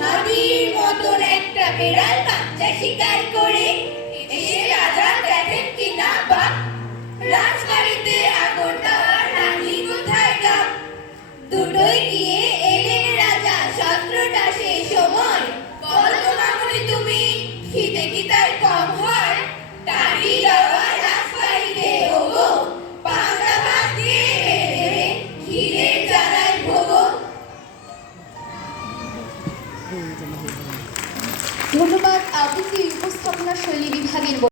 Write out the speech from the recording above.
হাতির মতন একটা বিড়াল বাচ্চা শিকার করে এসে রাজা দেখেন কিনা বাপ, রাজবাড়িতে আগুন দেওয়ার রানী কোথায় গা? দুটোই নিয়ে এলেন রাজা সত্রটা সেই সময়। বলো মামুনি তুমি, খিদে কি তার কম